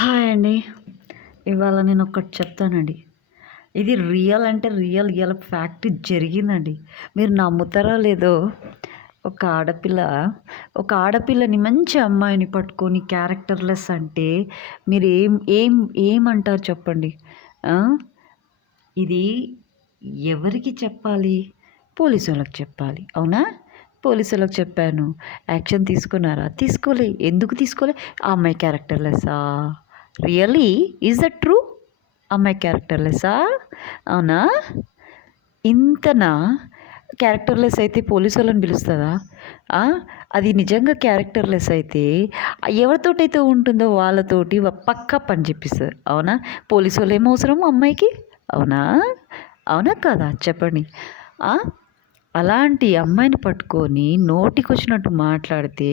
Hi అండి. ఇవాళ నేను ఒకటి చెప్తానండి. ఇది రియల్ అంటే రియల్ ఫ్యాక్ట్ జరిగిందండి. మీరు నమ్ముతారో లేదో, ఒక ఆడపిల్ల ఒక ఆడపిల్లని మంచి అమ్మాయిని పట్టుకొని క్యారెక్టర్‌లెస్ అంటే మీరు ఏమంటారు చెప్పండి? ఆ! ఇది ఎవరికి చెప్పాలి? పోలీసోళ్ళకి చెప్పాలి. అవునా? పోలీసోళ్ళకి చెప్పాను. యాక్షన్ తీసుకున్నారా? తీసుకోలే. ఎందుకు తీసుకోలే? ఆ అమ్మాయి క్యారెక్టర్‌లెస్సా? రియల్లీ? Is that true? అమ్మాయి క్యారెక్టర్‌లెస్సా? అవునా? ఇంతనా? క్యారెక్టర్‌లెస్ అయితే పోలీసోళ్ళని పిలుస్తదా? ఆ! అది నిజంగా క్యారెక్టర్‌లెస్ అయితే ఎవరితోటైతే ఉంటుందో వాళ్ళతోటి పక్కా పని చెప్పిస్తది. అవునా? పోలీసోళ్ళు ఏం అవసరం అమ్మాయికి? అవునా? అవునా కాదా? చెప్పండి. ఆ! అలాంటి అమ్మాయిని పట్టుకొని నోటికొచ్చినట్టు మాట్లాడితే,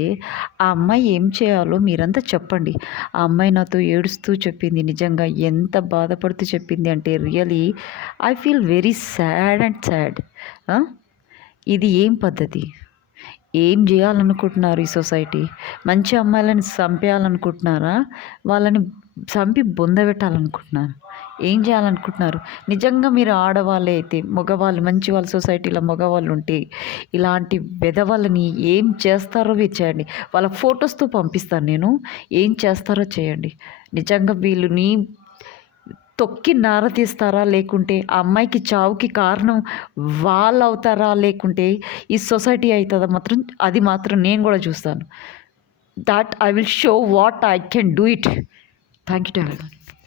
ఆ అమ్మాయి ఏం చేయాలో మీరంతా చెప్పండి. ఆ అమ్మాయి నాతో ఏడుస్తూ చెప్పింది. నిజంగా ఎంత బాధపడుతూ చెప్పింది అంటే really I feel very sad and sad. ఆ! ఇది ఏం పద్ధతి? ఏం జేయాలనుకుంటున్నారు ఈ సొసైటీ? మంచి అమ్మాయిలని సంపేయాలనుకుంటున్నారా? వాళ్ళని సంపి బొందబెట్టాలనుకుంటున్నారా? ఏం జేయాలనుకుంటున్నారు? నిజంగా మీరు ఆడవాళ్ళే అయితే, మగవాళ్ళు మంచి వాళ్ళు సొసైటీలో మగవాళ్ళుంటే, ఇలాంటి వెధవలని ఏం చేస్తారో మీరు చేయండి. వాళ్ళ ఫోటోస్‌తో పంపిస్తాను నేను. ఏం చేస్తారో చేయండి. నిజంగా వీళ్ళని తొక్కి నార తీస్తారా? లేకుంటే ఆ అమ్మాయికి చావుకి కారణం వాళ్ళవుతారా? లేకుంటే ఈ సొసైటీ అయితదా మాత్రం అది మాత్రం నేను గూడా చూస్తాను. That I will show what I can do it. Thank you to everyone.